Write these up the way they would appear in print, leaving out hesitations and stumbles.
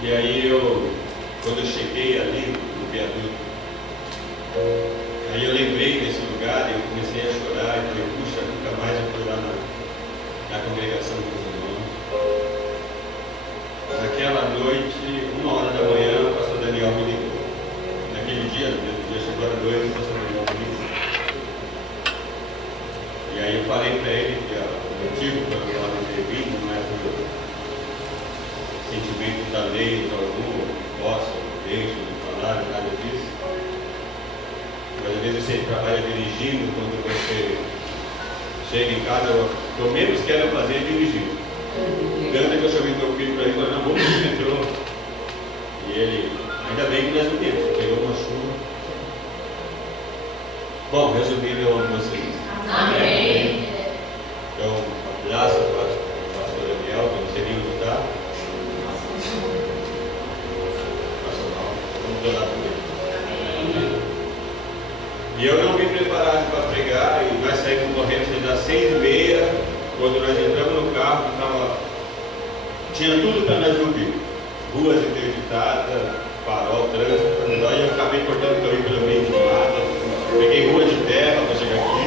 E aí quando eu cheguei ali no viaduto, aí eu lembrei desse lugar e eu comecei a chorar e falei, puxa, nunca mais eu fui lá na congregação dos irmãos. Naquela noite, 1h da manhã, o pastor Daniel me ligou. Naquele dia, no mesmo dia, chegou à noite, o pastor Daniel me ligou. E aí eu falei para ele que o motivo pelo qual eu ter vindo não é por sentimento da lei, algum, posso, deixo de falar, nada disso. Mas às vezes você trabalha dirigindo, quando você chega em casa, o que eu menos quero fazer é dirigir. Tanto que eu chamei meu filho para ir e falei, não, vamos no metrô. E ele, ainda bem que nós não temos, pegou uma chuva. Bom, resumindo, eu amo vocês. Amém. Então, um abraço para o pastor Daniel, que eu não sei nem onde está. Vamos orar por ele. E eu não me preparado para pregar, e nós saímos correndo das 6h30, quando nós entramos no carro, tinha tudo para nós ouvir. Ruas interditadas, farol, trânsito, e eu acabei cortando o caminho pelo meio de mata, peguei rua de terra para chegar aqui.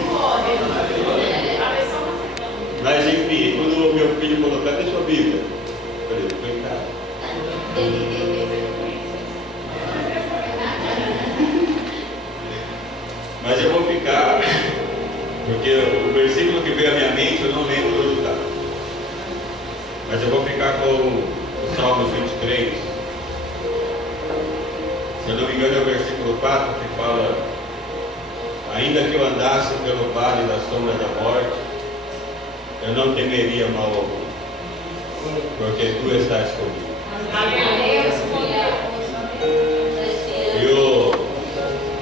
Mas enfim, quando o meu filho falou, cadê sua Bíblia? Eu falei, estou em casa. Mas eu vou ficar, porque o versículo que veio à minha mente eu não lembro onde está. Mas eu vou ficar com o Salmos 23. Se eu não me engano é o versículo 4 que fala: ainda que eu andasse pelo vale da sombra da morte, eu não temeria mal algum, porque tu estás comigo. E o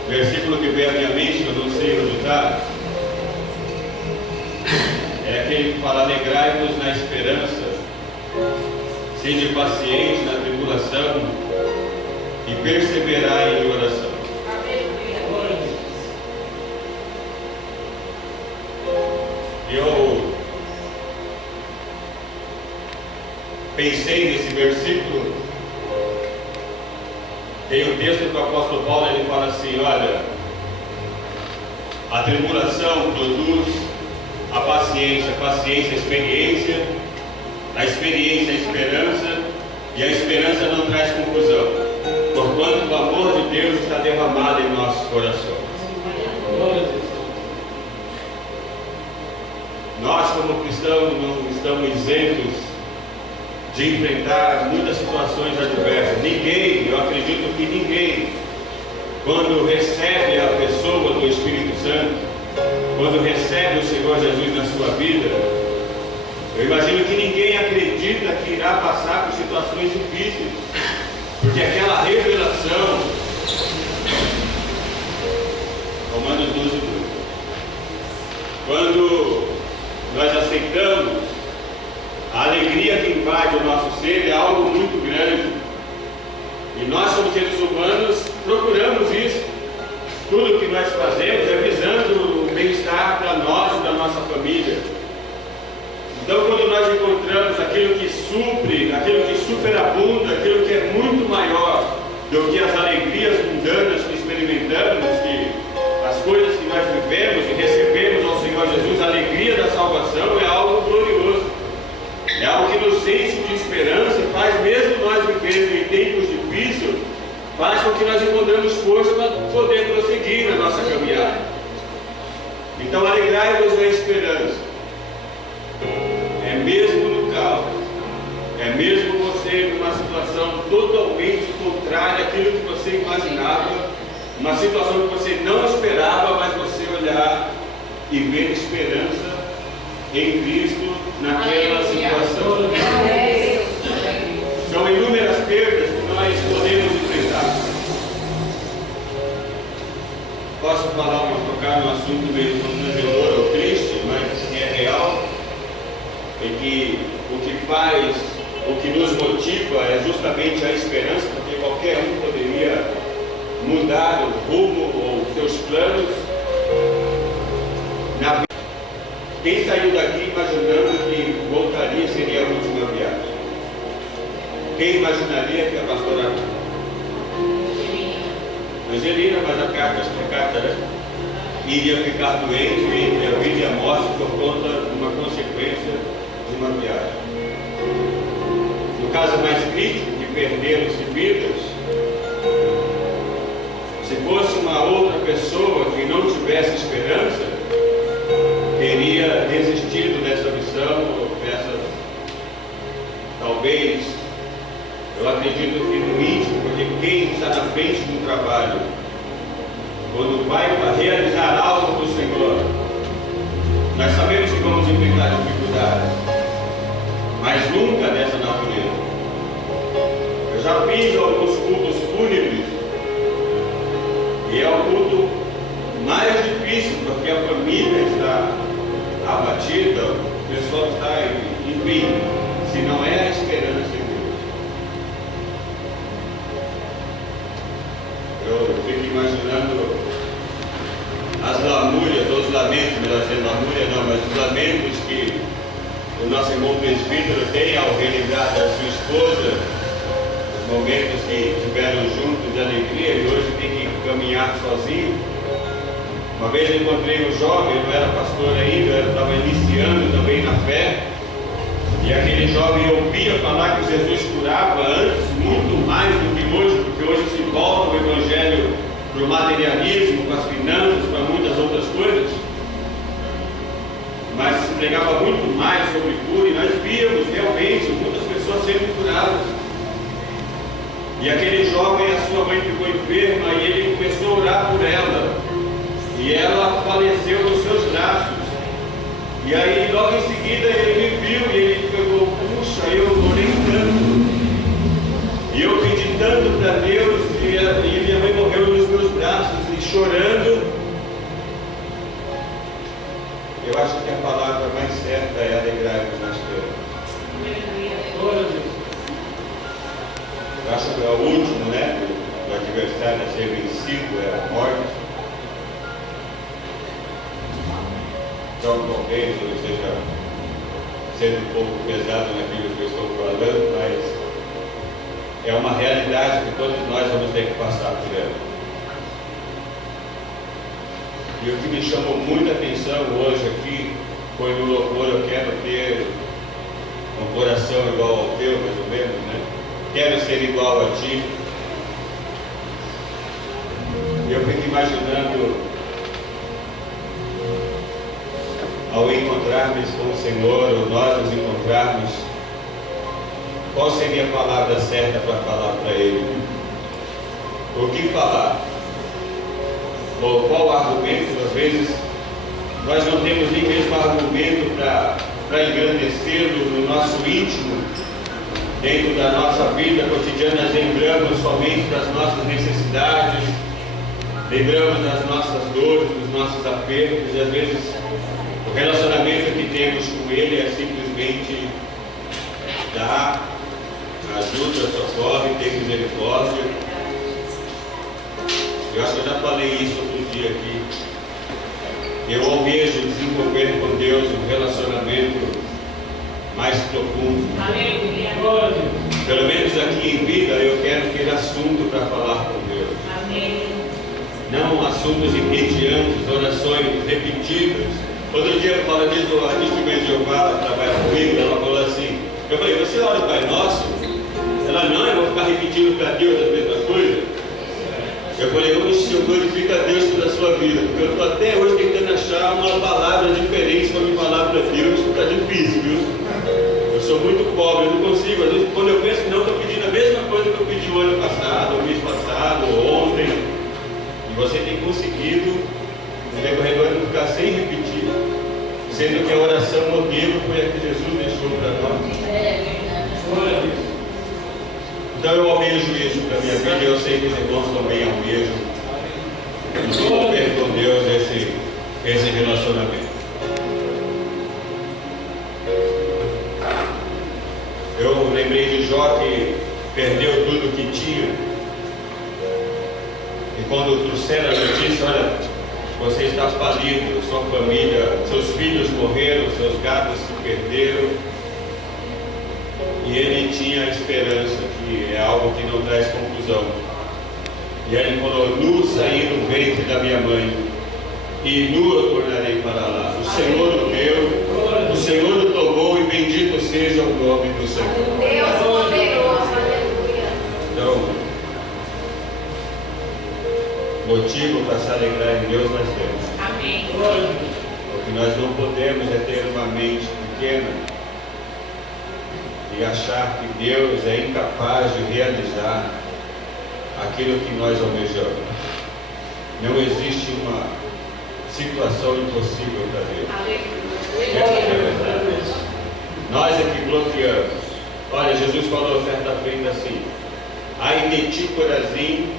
versículo que veio à minha mente, eu não sei onde está, é aquele que fala: alegrai-vos na esperança, sede pacientes na tribulação e perseverai em oração. Eu pensei nesse versículo. Tem um texto do apóstolo Paulo, ele fala assim: olha, a tribulação produz a paciência a experiência, a experiência a esperança, e a esperança não traz confusão, porquanto o amor de Deus está derramado em nossos corações. Nós, como cristãos, não estamos isentos de enfrentar muitas situações adversas. Ninguém, eu acredito que ninguém, quando recebe a pessoa do Espírito Santo, quando recebe o Senhor Jesus na sua vida, eu imagino que ninguém acredita que irá passar por situações difíceis, porque aquela revelação, Romanos 12:2, quando nós aceitamos, a alegria que invade o nosso ser é algo muito grande. E nós, como seres humanos, procuramos isso. Tudo que nós fazemos é visando o bem-estar para nós e da nossa família. Então, quando nós encontramos aquilo que supre, aquilo que superabunda, aquilo que é muito maior do que as alegrias mundanas que experimentamos, que as coisas que nós vivemos e recebemos ao Senhor Jesus, a alegria da salvação é algo glorioso. É algo que nos enche de esperança, faz mesmo nós vivendo em tempos difíceis, faz com que nós encontremos força para poder prosseguir na nossa caminhada. Então, alegrai-vos na esperança. É mesmo no caos, é mesmo você numa situação totalmente contrária àquilo que você imaginava, uma situação que você não esperava, mas você olhar e ver esperança em Cristo naquela situação. São inúmeras perdas que nós podemos enfrentar. Posso tocar num assunto meio constrangedor ou triste, mas que é real, e que o que nos motiva é justamente a esperança, porque qualquer um poderia mudar o rumo ou seus planos na vida. Quem saiu daqui imaginando que voltaria seria a última viagem? Quem imaginaria que a pastora Angelina, mas a carta, acho que é carta, né? Iria ficar doente entre a vida e a morte por conta de uma consequência de uma viagem. No caso mais crítico, de perderam-se vidas, se fosse uma outra pessoa que não tivesse esperança, teria desistido dessa missão, talvez, eu acredito que no íntimo, porque quem está na frente do trabalho, quando vai para realizar algo para o Senhor, nós sabemos que vamos enfrentar dificuldades, mas nunca dessa natureza. Eu já fiz alguns cultos fúnebres, e é o culto mais difícil, porque a família está abatida, o pessoal está, enfim, se não é a esperança em Deus. Eu fico imaginando as lamúrias, ou os lamentos, melhor dizendo, lamúria não, mas os lamentos que o nosso irmão presbítero tem ao relembrar da sua esposa, os momentos que tiveram juntos de alegria e hoje tem que caminhar sozinho. Uma vez eu encontrei um jovem, eu não era pastor ainda, eu estava iniciando também na fé, e aquele jovem ouvia falar que Jesus curava antes, muito mais do que hoje, porque hoje se volta o evangelho para o materialismo, para as finanças, para muitas outras coisas, mas se pregava muito mais sobre cura, e nós víamos realmente muitas pessoas sendo curadas. E aquele jovem, a sua mãe ficou enferma, e ele começou a orar por ela, e ela faleceu nos seus braços. E aí logo em seguida ele me viu e ele pegou, puxa, eu orei tanto, e eu pedi tanto para Deus, e minha mãe morreu nos meus braços, e chorando. Eu acho que a palavra mais certa é alegrar-vos nas terras. Eu acho que é o último, né, do adversário a ser vencido, é a morte. Então, talvez eu esteja sendo um pouco pesado naquilo que eu estou falando, mas é uma realidade que todos nós vamos ter que passar por ela. E o que me chamou muita atenção hoje aqui foi no louvor: eu quero ter um coração igual ao teu, mais ou menos, né? Quero ser igual a ti. Eu fico imaginando, ao encontrarmos com o Senhor, ou nós nos encontrarmos, qual seria a palavra certa para falar para Ele? O que falar? Ou qual argumento? Às vezes nós não temos nem mesmo argumento para engrandecê-lo no nosso íntimo, dentro da nossa vida cotidiana. Nós lembramos somente das nossas necessidades, lembramos das nossas dores, dos nossos apertos, e às vezes o relacionamento que temos com Ele é simplesmente dar ajuda, socorre, ter misericórdia. Eu acho que eu já falei isso outro dia aqui. Eu almejo desenvolver com Deus um relacionamento mais profundo. Aleluia. Pelo menos aqui em vida eu quero ter assunto para falar com Deus. Amém. Não assuntos repetitivos, orações repetidas. Outro dia eu falei disso, a testemunha de Jeová trabalha comigo, ela falou assim, eu falei, você ora o Pai Nosso? Ela, não, eu vou ficar repetindo para Deus as mesmas coisas. Eu falei, oxe, eu glorifico a Deus pela sua vida, porque eu estou até hoje tentando achar uma palavra diferente para me falar para Deus, que está difícil, viu? Eu sou muito pobre, eu não consigo, às vezes quando eu penso que não, estou pedindo a mesma coisa que eu pedi o ano passado, o mês passado, ou ontem, e você tem conseguido, no decorrer do ano, ficar sem repetir, sendo que a oração modelo foi a que Jesus deixou para nós. Então eu almejo isso para a minha vida, e eu sei que os irmãos também almejam desenvolver com Deus esse relacionamento. Eu lembrei de Jó, que perdeu tudo que tinha, e quando trouxeram a notícia, olha, você está falido, sua família, seus filhos morreram, seus gatos se perderam. E ele tinha a esperança, que é algo que não traz conclusão. E ele falou: nu saí do ventre da minha mãe, e nu eu tornarei para lá. O Senhor o deu, o Senhor o tomou, e bendito seja o nome do Senhor. Deus poderoso, aleluia. Então, motivo para se alegrar em Deus nós temos. Amém. O que nós não podemos é ter uma mente pequena e achar que Deus é incapaz de realizar aquilo que nós almejamos. Não existe uma situação impossível para Deus. Essa é a verdade. Nós é que bloqueamos. Olha, Jesus falou certa feita assim: ai de ti, Corazim,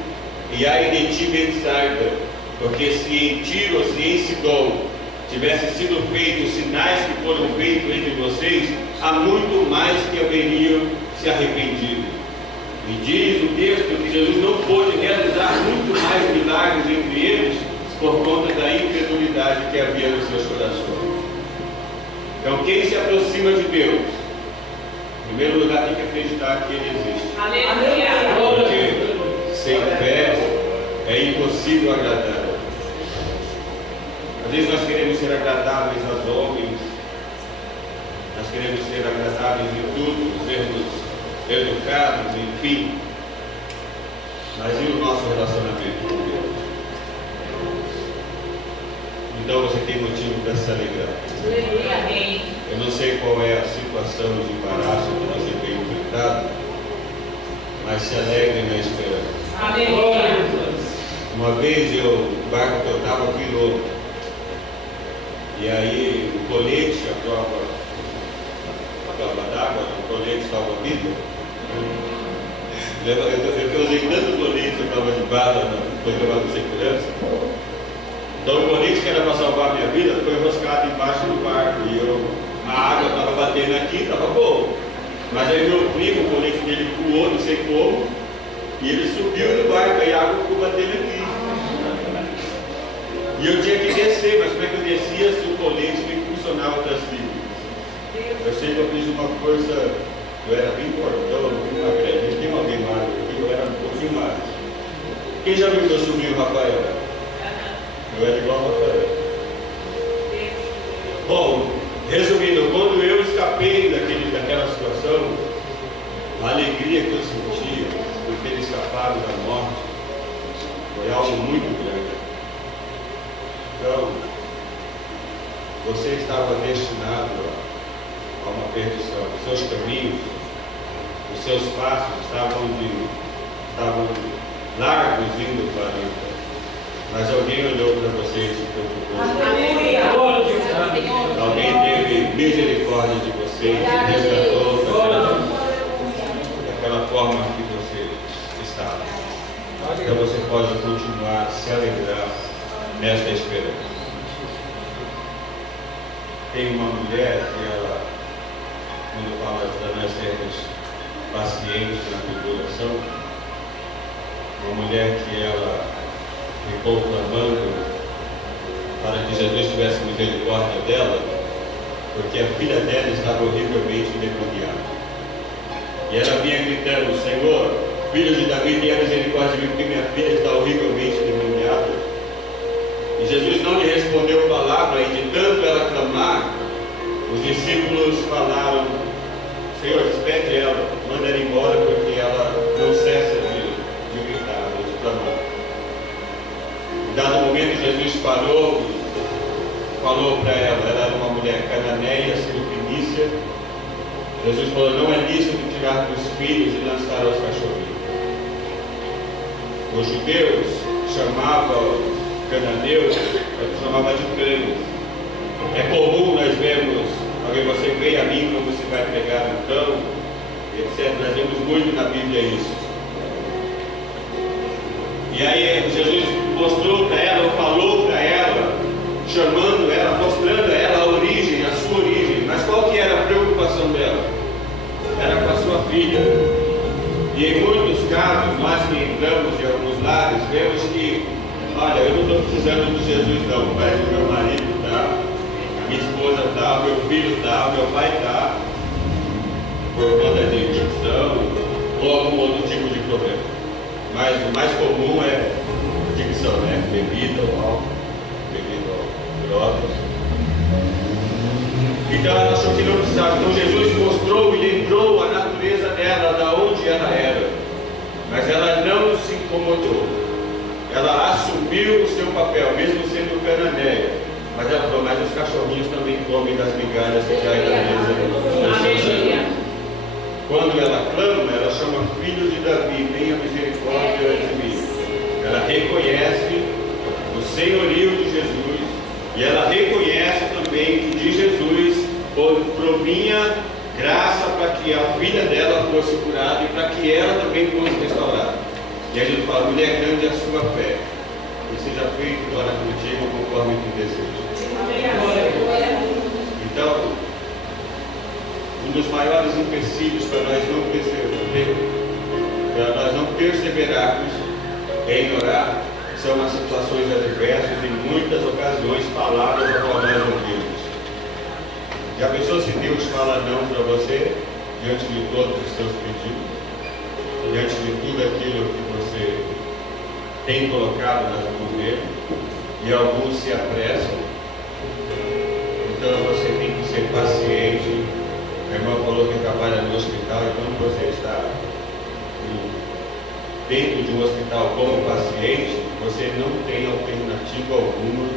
e ai de ti, Betsaida, porque se em Tiro ou se em Sidom tivessem sido feitos sinais que foram feitos entre vocês, há muito mais que haveriam se arrependido. E diz o texto que Jesus não pôde realizar muito mais milagres entre eles por conta da incredulidade que havia nos seus corações. Então, quem se aproxima de Deus, em primeiro lugar, tem que acreditar que Ele existe. Aleluia. Porque sem fé é impossível agradar. Às vezes nós queremos ser agradáveis aos homens, nós queremos ser agradáveis em tudo, sermos educados, enfim. Mas e o nosso relacionamento com Deus? Então você tem motivo para se alegrar. Amém. Eu não sei qual é a situação de embaraço que você tem enfrentado, mas se alegre na esperança. Amém. Uma vez o barco que eu estava virou. E aí o colete, a prova d'água, o colete salva-vida. Eu usei tanto colete a prova de bala no programa de segurança. Então o colete que era para salvar a minha vida foi enroscado embaixo do barco. E a água estava batendo aqui, estava bom. Mas aí meu primo, o colete dele voou, não sei como, e ele subiu no barco e a água ficou batendo aqui. E eu tinha que descer, mas como é que eu descia se o colete me impulsionava para cima? Eu sei que eu fiz uma força, eu era bem gordão, bem magrelo, tem alguém magro, eu era um pouquinho magro. Quem já viu meu sobrinho Rafael? Eu era igual ao Rafael. Bom, resumindo, quando eu escapei daquela situação, a alegria que eu sentia por ter escapado da morte foi algo muito grande. Então, você estava destinado a uma perdição. Os seus caminhos, os seus passos estavam largos indo para ali. Mas alguém olhou para você e se preocupou. Alguém teve misericórdia de você e te resgatou daquela forma que você estava. Então você pode continuar a se alegrar nesta esperança. Tem uma mulher que ela, quando fala para nós sermos pacientes na tribulação, uma mulher que ela ficou clamando para que Jesus tivesse misericórdia dela, porque a filha dela estava horrivelmente endemoniada. E ela vinha gritando: Senhor, filho de Davi, tenha misericórdia de mim, porque minha filha está horrivelmente endemoniada. E Jesus não lhe respondeu palavra, e de tanto ela clamar, os discípulos falaram: Senhor, despede ela, manda ela embora, porque ela não cessa de gritar, de clamar. Em dado momento, Jesus parou e falou para ela, ela era uma mulher cananeia, sirofenícia. Jesus falou: não é lícito tirar dos filhos e lançar aos cachorrinhos. Os judeus chamavam cananeus, chamava de crânios. É comum nós vemos alguém: você veio a mim quando você vai pregar no cão, etc. Nós vemos muito na Bíblia isso. E aí Jesus mostrou para ela, falou para ela, chamando ela, mostrando a ela a origem, a sua origem. Mas qual que era a preocupação dela? Era com a sua filha. E em muitos casos, nós que entramos em alguns lares, vemos que, olha, eu não estou precisando de Jesus não, mas o meu marido está, a minha esposa está, o meu filho está, o meu pai está, por conta disso. ou algum outro tipo de problema. Mas o mais comum é dicção, né? Bebida ou álcool, bebida ou drogas. Então ela achou que não precisava. Então Jesus mostrou e lembrou a natureza dela, da onde ela era. Mas ela não se incomodou. Ela assumiu o seu papel, mesmo sendo cananeia. Mas ela falou, mas os cachorrinhos também comem das migalhas que caem da mesa dos seus amigos. Quando ela clama, ela chama filho de Davi, tenha misericórdia de mim. Ela reconhece o senhorio de Jesus e ela reconhece também que de Jesus provinha graça para que a filha dela fosse curada e para que ela também fosse restaurada. E a gente fala, mulher grande é a sua fé, e seja feito para contigo conforme tu desejas. Então, um dos maiores empecilhos para nós não perseverarmos em orar são as situações adversas e em muitas ocasiões palavras a qual nós ouvimos. Já pensou se Deus fala não para você diante de todos os seus pedidos, diante de tudo aquilo que você tem colocado nas mãos dele, e alguns se apressam? Então você tem que ser paciente. A irmã falou que trabalha no hospital, e quando você está dentro de um hospital como paciente, você não tem alternativa alguma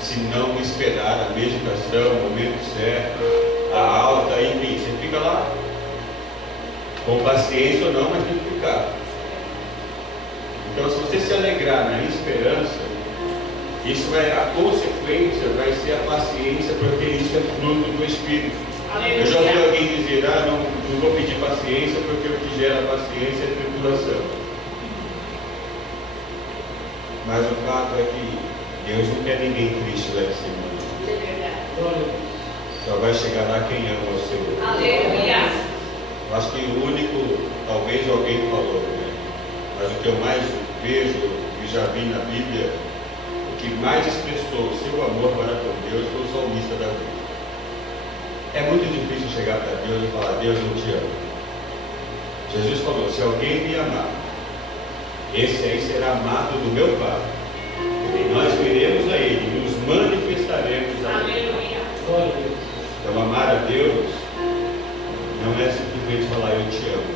senão esperar a medicação, o momento certo, a alta, enfim, você fica lá, com paciência ou não, mas tem que ficar. Então, se você se alegrar na esperança, isso vai, a consequência vai ser a paciência, porque isso é fruto do Espírito. Eu já ouvi alguém dizer, não vou pedir paciência, porque o que gera paciência é tribulação. Mas o fato é que Deus não quer ninguém triste lá em cima. É verdade. Só vai chegar lá quem ama o Senhor. Aleluia. Acho que o único, talvez alguém falou, né? Mas o que eu mais vejo e já vi na Bíblia, o que mais expressou o seu amor para com Deus foi o salmista Davi. É muito difícil chegar para Deus e falar, Deus, eu te amo. Jesus falou, se alguém me amar, esse aí será amado do meu Pai. E nós viremos a Ele, nos manifestaremos a Ele. Aleluia. Então, amar a Deus não é simplesmente falar, eu te amo.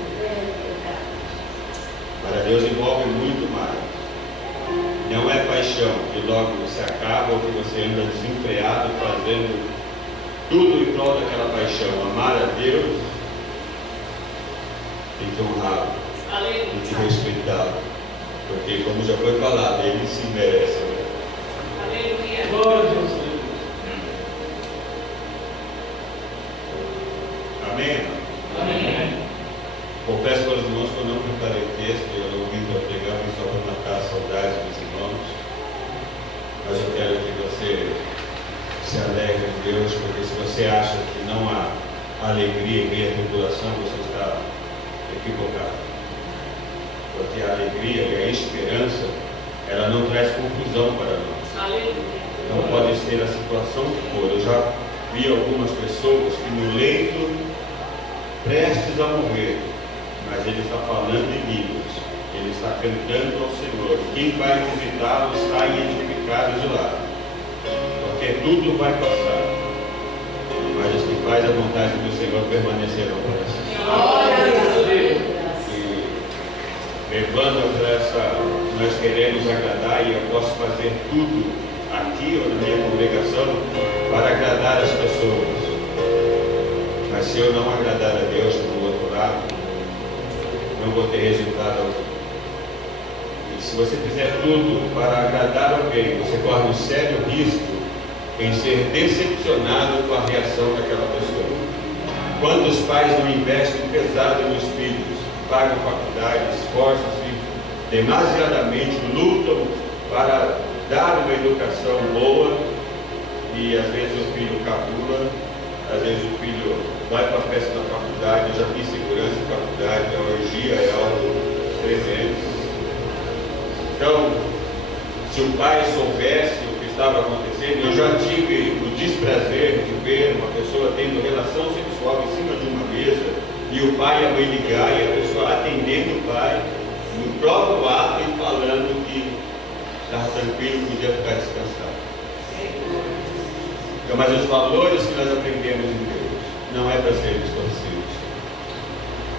Amar a Deus envolve muito mais. Não é paixão que logo se acaba ou que você anda desenfreado fazendo tudo em prol daquela paixão. Amar a Deus tem que honrá-lo, tem que respeitá-lo, porque, como já foi falado, ele se merece. Né? Aleluia. Glória a Deus. Amém? Amém. Confesso para os irmãos que eu não preparei texto, eu não vim para pregar, vim só para matar a saudade dos irmãos. Mas eu quero que você se alegre em Deus, porque se você acha que não há alegria em meio à tribulação, você está equivocado. Porque a alegria e a esperança, ela não traz confusão para nós. Aleluia. Não pode ser a situação que for. Eu já vi algumas pessoas que no leito, prestes a morrer, mas ele está falando em línguas, ele está cantando ao Senhor. Quem vai visitá-lo está edificado de lá. Porque tudo vai passar, mas os que fazem a vontade do Senhor permanecerão para sempre. Glória a Deus. E levando essa, nós queremos agradar, e eu posso fazer tudo aqui ou na minha congregação para agradar as pessoas. Mas se eu não agradar a Deus do outro lado, não vou ter resultado algum. E se você fizer tudo para agradar alguém, você corre um sério risco em ser decepcionado com a reação daquela pessoa. Quantos pais não investem pesado nos filhos, pagam faculdade, esforçam-se demasiadamente, lutam para dar uma educação boa, e às vezes o filho cabula, às vezes o filho vai para a festa da faculdade. Eu já fiz segurança em faculdade, a orgia é algo tremendo. Então, se o pai soubesse o que estava acontecendo, eu já tive o desprazer de ver uma pessoa tendo relação sexual em cima de uma mesa e o pai e a mãe ligar e a pessoa atendendo o pai no próprio ato e falando que estava tranquilo, podia ficar descansado. Então, mas os valores que nós aprendemos em Deus não é para serem distorcidos.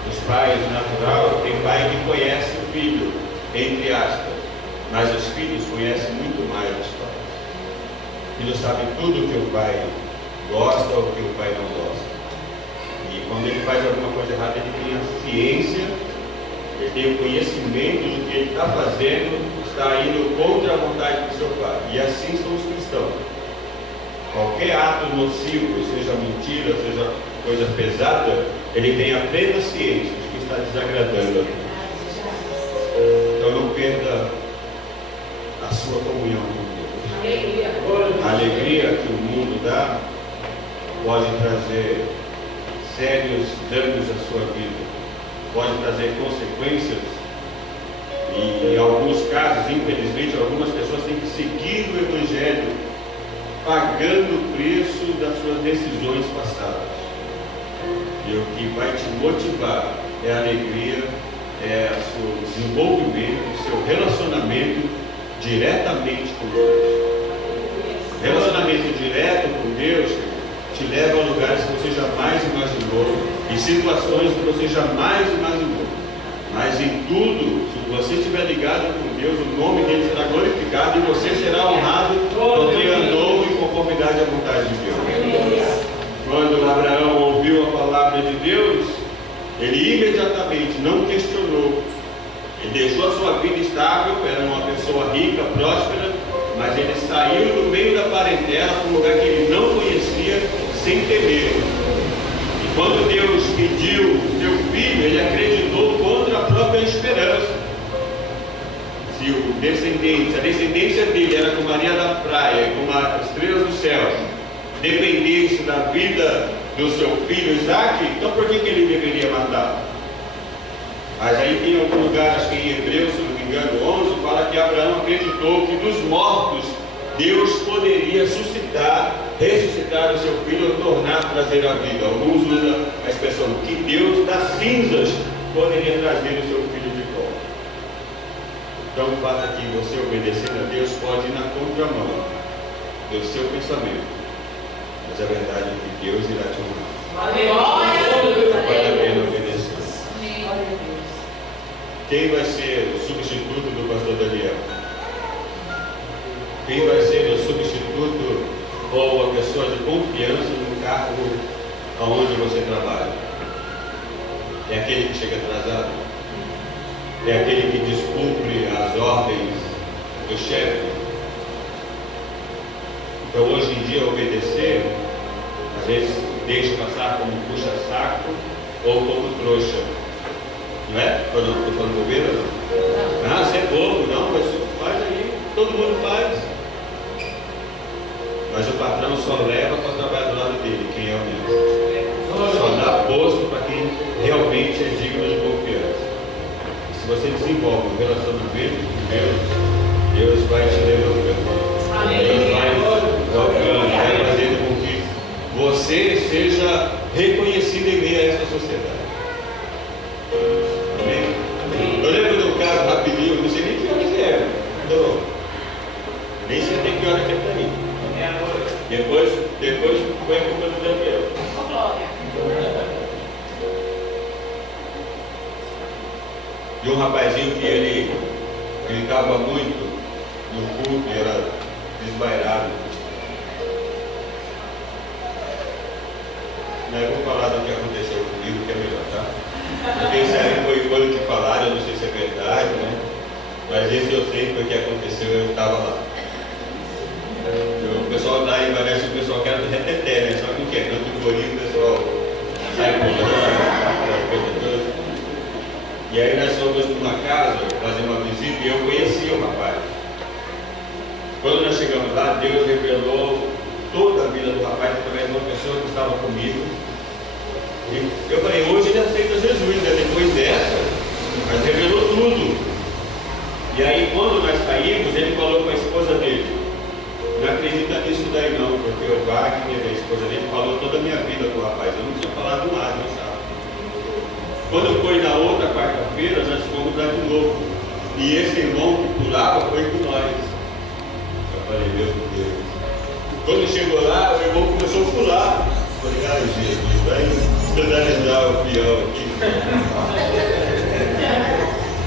Os pais, natural, tem pai que conhece o filho, entre aspas, mas os filhos conhecem muito mais os pais. O filho sabe tudo o que o pai gosta ou o que o pai não gosta. E quando ele faz alguma coisa errada, ele tem a ciência, ele tem o conhecimento do que ele está fazendo, está indo contra a vontade do seu pai. E assim são os cristãos. Qualquer ato nocivo, seja mentira, seja coisa pesada, ele tem a plena ciência de que está desagradando a Deus. Então não perda a sua comunhão com Deus. A alegria que o mundo dá pode trazer sérios danos à sua vida, pode trazer consequências e em alguns casos, infelizmente, algumas pessoas têm que seguir o Evangelho pagando o preço das suas decisões passadas. E o que vai te motivar é a alegria, é o seu desenvolvimento, o seu relacionamento diretamente com Deus. Relacionamento direto com Deus te leva a lugares que você jamais imaginou, em situações que você jamais imaginou. Mas em tudo, se você estiver ligado com Deus, o nome dele será glorificado e você será honrado porque andou em conformidade à vontade de Deus. Quando Abraão ouviu a palavra de Deus, ele imediatamente não questionou. Ele deixou a sua vida estável, era uma pessoa rica, próspera, mas ele saiu do meio da parentela para um lugar que ele não conhecia, sem temer. E quando Deus pediu o seu filho, ele acreditou contra a própria esperança. Se a descendência dele era como a areia da praia, como as estrelas do céu, dependesse da vida do seu filho Isaac, então por que ele deveria matar? Mas aí tem algum lugar, acho que em Hebreus, se não me engano, 11, fala que Abraão acreditou que dos mortos Deus poderia ressuscitar o seu filho ou trazer a vida. Alguns usam a expressão que Deus das cinzas poderia trazer o seu filho de volta. Então o fato é que você obedecendo a Deus pode ir na contramão do seu pensamento. Mas a verdade é que Deus irá te honrar. Vale a pena obedecer. Quem vai ser o substituto do pastor Daniel? Quem vai ser o substituto ou a pessoa de confiança no cargo aonde você trabalha? É aquele que chega atrasado? É aquele que descumpre as ordens do chefe? Então hoje em dia obedecer, às vezes deixa passar como puxa-saco ou como trouxa. Não é? Estou falando bobeira, não? Ah, você é bobo, não, mas faz aí, todo mundo faz. Mas o patrão só leva para trabalhar do lado dele, quem é honesto. Só dá posto para quem realmente é digno de confiança. E se você desenvolve um relacionamento com Deus vai te levantando. Deus vai tocando, vai fazendo com que você seja reconhecido em meio a essa sociedade. Eu lembro de um caso rapidinho, não sei nem que hora que era. Nem sei até que hora que ele está aí. Depois foi a culpa do Daniel. De um rapazinho que ele estava muito no culto e era desvairado. Mas eu vou falar do que aconteceu comigo, que é melhor, tá? Porque isso aí foi quando te falaram, eu não sei se é verdade, né? Mas esse eu sei porque aconteceu, eu estava lá. O pessoal lá em parece que o pessoal quer do reteté, né? Só que o que é? Tanto florinho, o pessoal sai pulando, e aí nós fomos numa casa fazer uma visita e eu conhecia o rapaz. Quando nós chegamos lá, Deus revelou toda a vida do rapaz através de uma pessoa que estava comigo. E eu falei, hoje ele aceita Jesus, né? Depois dessa, mas revelou tudo. E aí quando nós saímos, ele falou com a esposa dele, não acredita nisso daí não, porque o Wagner, a esposa dele, falou toda a minha vida com o rapaz. Eu não tinha falado nada, não sabe? Quando foi na outra quarta-feira, nós fomos lá de novo. E esse irmão que pulava foi com nós. Eu falei, meu Deus. Quando chegou lá, o irmão começou a pular. Eu falei, ai Jesus, vai finalizar o peão aqui.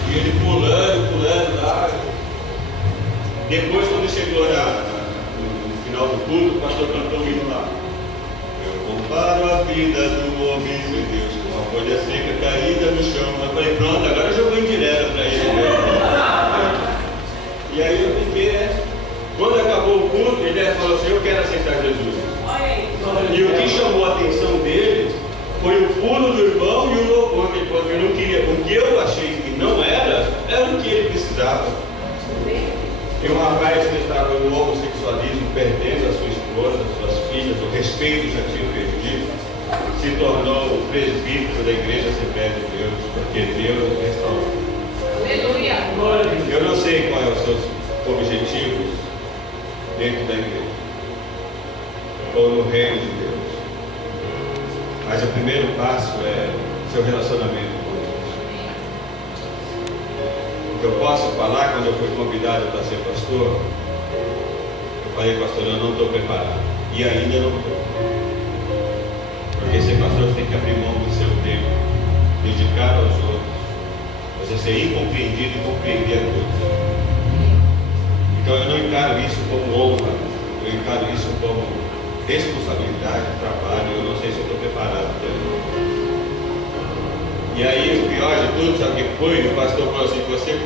E ele pulando lá. Depois, quando chegou no final do culto, o pastor cantou o hino lá. Eu comparo a vida do homem, meu Deus, com uma folha seca caída no chão. Eu falei, pronto, agora eu já vou indireto para ele. E aí eu fiquei, quando acabou o culto, ele falou assim, eu quero aceitar Jesus. E o que chamou a atenção dele foi o pulo do irmão e o louvor que ele falou que não queria. O que eu achei que não era o que ele precisava. E um rapaz que estava no homossexualismo, perdendo a sua esposa, suas filhas, o respeito já tinha perdido, se tornou o presbítero da igreja Assembleia de Deus, porque Deus restaurou. Aleluia! Eu não sei quais são os seus objetivos dentro da igreja ou no reino de Deus, mas o primeiro passo é seu relacionamento com Deus. Eu posso falar, quando eu fui convidado para ser pastor, eu falei, pastor, eu não estou preparado. E ainda não estou. Porque ser pastor você tem que abrir mão do seu tempo, dedicar aos outros, você ser incompreendido e compreender a todos. Então eu não encaro isso como honra, eu encaro isso como responsabilidade, trabalho. Eu não sei se eu estou preparado para isso. E aí, o pior de tudo, sabe o que foi? O pastor falou assim, você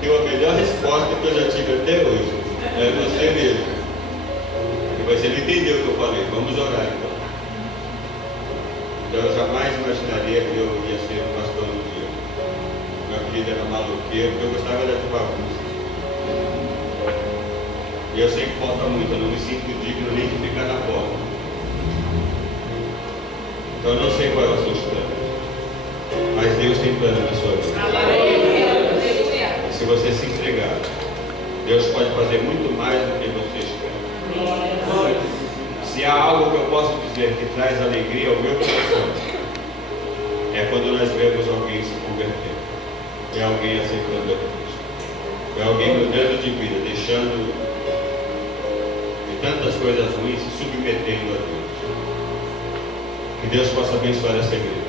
deu a melhor resposta que eu já tive até hoje. É você mesmo. Mas ele entendeu o que eu falei. Vamos orar então. Então eu jamais imaginaria que eu ia ser um pastor no dia. Meu apelido era maloqueiro, porque eu gostava de bagunça. E eu sei que falta muito, eu não me sinto digno nem de ficar na porta. Então eu não sei qual é o seu plano. Mas Deus tem plano na sua vida. E se você se entregar, Deus pode fazer muito mais do que você espera. Se há algo que eu posso dizer que traz alegria ao meu coração, é quando nós vemos alguém se convertendo, é alguém aceitando a Cristo, é alguém mudando de vida, deixando de tantas coisas ruins, se submetendo a Deus. Que Deus possa abençoar essa igreja.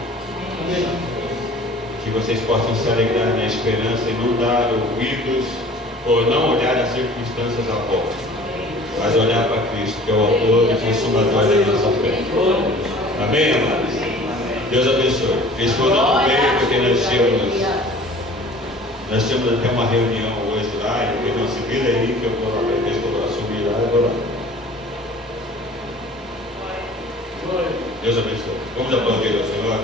Que vocês possam se alegrar na esperança e não dar ouvidos ou não olhar as circunstâncias à volta, mas olhar para Cristo, que é o autor e consumador da nossa fé. Amém, amados? Deus abençoe. Responda bem, porque nós temos até uma reunião hoje lá, e porque não se vira aí que eu vou lá, para que eu vou assumir lá, eu vou lá. Deus abençoe. Vamos aplaudir ao Senhor.